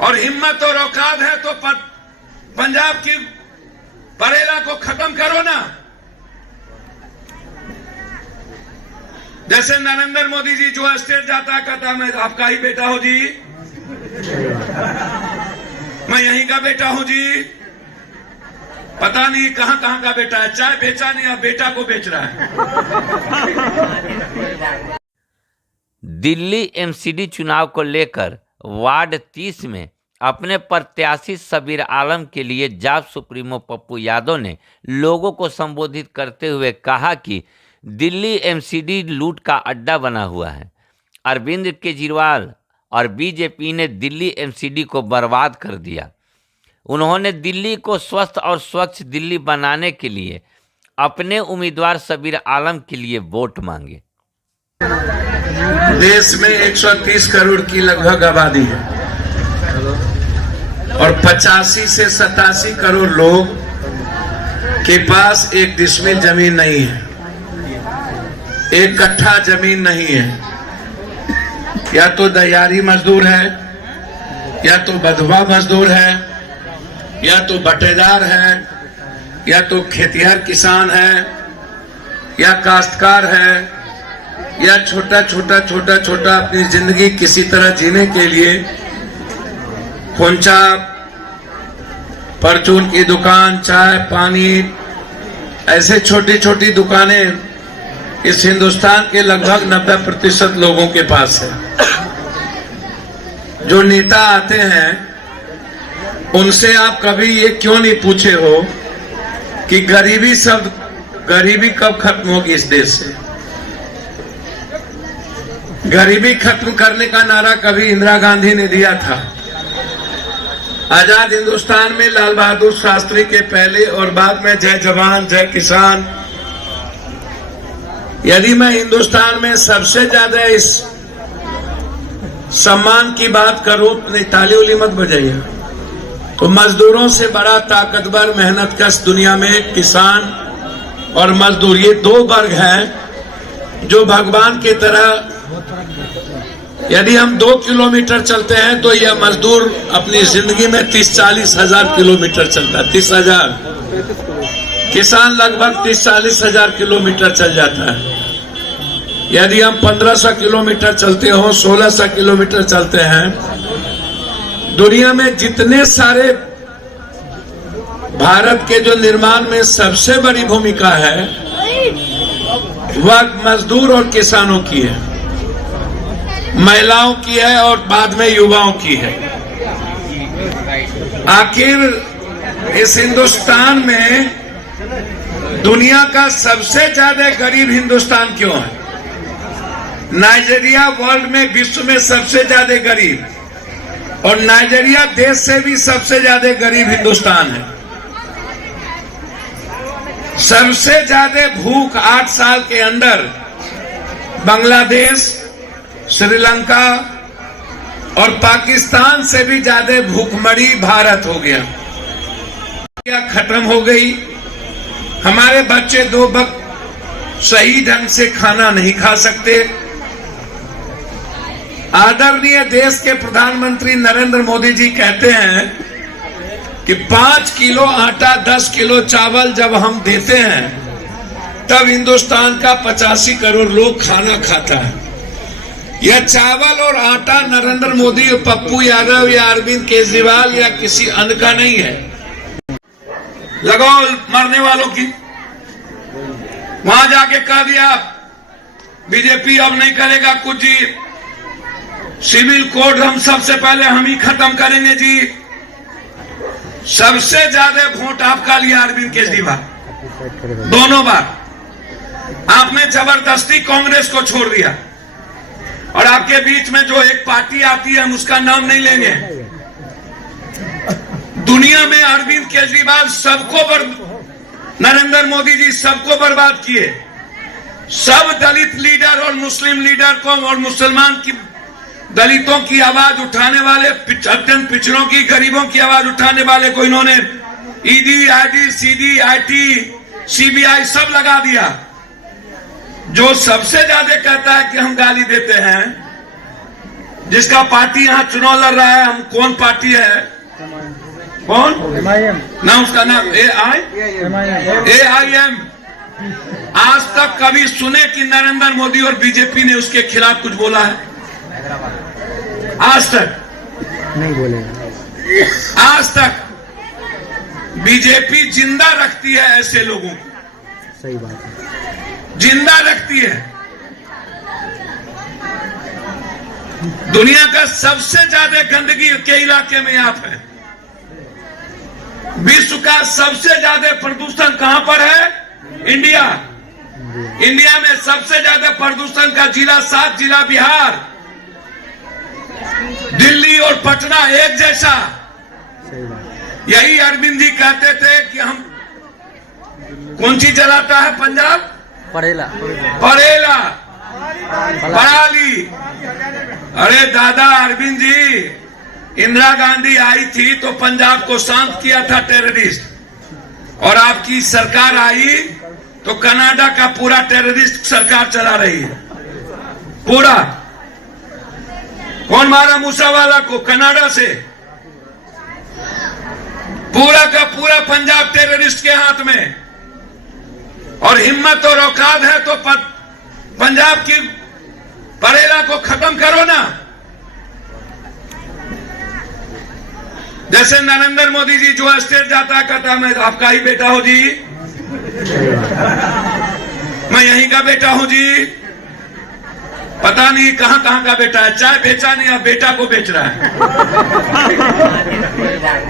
और हिम्मत और औकात है तो पंजाब की बरेला को खत्म करो ना। जैसे नरेंद्र मोदी जी जो स्टेट जाता कहता मैं आपका ही बेटा हूं जी, मैं यहीं का बेटा हूं जी। पता नहीं कहां कहां का बेटा है, चाय बेचा नहीं अब बेटा को बेच रहा है। दिल्ली एमसीडी चुनाव को लेकर वार्ड 30 में अपने प्रत्याशी सबीर आलम के लिए जाप सुप्रीमो पप्पू यादव ने लोगों को संबोधित करते हुए कहा कि दिल्ली एमसीडी लूट का अड्डा बना हुआ है। अरविंद केजरीवाल और बीजेपी ने दिल्ली एमसीडी को बर्बाद कर दिया। उन्होंने दिल्ली को स्वस्थ और स्वच्छ दिल्ली बनाने के लिए अपने उम्मीदवार सबीर आलम के लिए वोट मांगे। देश में 130 करोड़ की लगभग आबादी है और 85 से 87 करोड़ लोग के पास एक डिसमिल जमीन नहीं है, एक कट्ठा जमीन नहीं है। या तो दिहाड़ी मजदूर है, या तो बंधुआ मजदूर है, या तो बटेदार है, या तो खेतिहर किसान है, या काश्तकार है, या छोटा छोटा अपनी जिंदगी किसी तरह जीने के लिए खोंचा, परचून की दुकान, चाय पानी, ऐसे छोटी छोटी दुकानें इस हिंदुस्तान के लगभग 90% लोगों के पास है। जो नेता आते हैं उनसे आप कभी ये क्यों नहीं पूछे हो कि गरीबी कब खत्म होगी इस देश से? गरीबी खत्म करने का नारा कभी इंदिरा गांधी ने दिया था। आजाद हिंदुस्तान में लाल बहादुर शास्त्री के पहले और बाद में जय जवान जय किसान। यदि मैं हिंदुस्तान में सबसे ज्यादा इस सम्मान की बात करूं, ताली उली मत बजाइए, तो मजदूरों से बड़ा ताकतवर मेहनतकश दुनिया में किसान और मजदूर, ये दो वर्ग हैं जो भगवान की तरह। यदि हम 2 किलोमीटर चलते हैं तो यह मजदूर अपनी जिंदगी में 30-40 हजार किलोमीटर चलता है। 30,000 किसान लगभग 30-40 हजार किलोमीटर चल जाता है। यदि हम 1500 किलोमीटर चलते हो, 1600 किलोमीटर चलते हैं, दुनिया में जितने सारे भारत के जो निर्माण में सबसे बड़ी भूमिका है वह मजदूर और किसानों की है, महिलाओं की है और बाद में युवाओं की है। आखिर इस हिंदुस्तान में दुनिया का सबसे ज्यादा गरीब हिंदुस्तान क्यों है? नाइजीरिया वर्ल्ड में विश्व में सबसे ज्यादा गरीब, और नाइजीरिया देश से भी सबसे ज्यादा गरीब हिंदुस्तान है। सबसे ज्यादा भूख 8 साल के अंदर बांग्लादेश, श्रीलंका और पाकिस्तान से भी ज्यादा भूखमरी भारत हो गया। खत्म हो गई। हमारे बच्चे 2 वक्त सही ढंग से खाना नहीं खा सकते। आदरणीय देश के प्रधानमंत्री नरेंद्र मोदी जी कहते हैं कि 5 किलो आटा 10 किलो चावल जब हम देते हैं तब हिंदुस्तान का 85 करोड़ लोग खाना खाता है। यह चावल और आटा नरेंद्र मोदी, पप्पू यादव या अरविंद केजरीवाल या किसी अन्य का नहीं है। लगाओ मरने वालों की। वहां जाके कह दिया बीजेपी अब नहीं करेगा कुछ जी, सिविल कोड हम सबसे पहले हम ही खत्म करेंगे जी। सबसे ज्यादा वोट आपका लिया अरविंद केजरीवाल, दोनों बार। आपने जबरदस्ती कांग्रेस को छोड़ दिया और आपके बीच में जो एक पार्टी आती है हम उसका नाम नहीं लेंगे। दुनिया में अरविंद केजरीवाल नरेंद्र मोदी जी सबको बर्बाद किए। सब दलित लीडर और मुस्लिम लीडर को और मुसलमान की दलितों की आवाज उठाने वाले, अत्यंत पिछड़ों की, गरीबों की आवाज उठाने वाले को इन्होंने ED, ID, CD, IT, CBI सब लगा दिया। जो सबसे ज्यादा कहता है कि हम गाली देते हैं जिसका पार्टी यहाँ चुनाव लड़ रहा है, हम कौन पार्टी है, कौन ना, उसका नाम AIM। आज तक कभी सुने कि नरेंद्र मोदी और बीजेपी ने उसके खिलाफ कुछ बोला है? आज तक नहीं बोलेगा। आज तक बीजेपी जिंदा रखती है ऐसे लोगों को, सही बात है, जिंदा रखती है। दुनिया का सबसे ज्यादा गंदगी के इलाके में आप हैं। विश्व का सबसे ज्यादा प्रदूषण कहां पर है? इंडिया। इंडिया में सबसे ज्यादा प्रदूषण का जिला 7 जिला बिहार, दिल्ली और पटना एक जैसा। यही अरविंद जी कहते थे कि हम कौन सी चलाता है पंजाब? परेला, पराली। अरे दादा अरविंद जी, इंदिरा गांधी आई थी तो पंजाब को शांत किया था टेररिस्ट, और आपकी सरकार आई तो कनाडा का पूरा टेररिस्ट सरकार चला रही है। पूरा कौन मारा मूसावाला को? कनाडा से। पूरा का पूरा पंजाब टेररिस्ट के हाथ में। और हिम्मत और औकात है तो पंजाब की परेला को खत्म करो ना। जैसे नरेंद्र मोदी जी जो स्टेट जाता कहता मैं आपका ही बेटा हूं जी, मैं यहीं का बेटा हूं जी। पता नहीं कहां कहां का बेटा है, चाय बेचा नहीं, अब बेटा को बेच रहा है।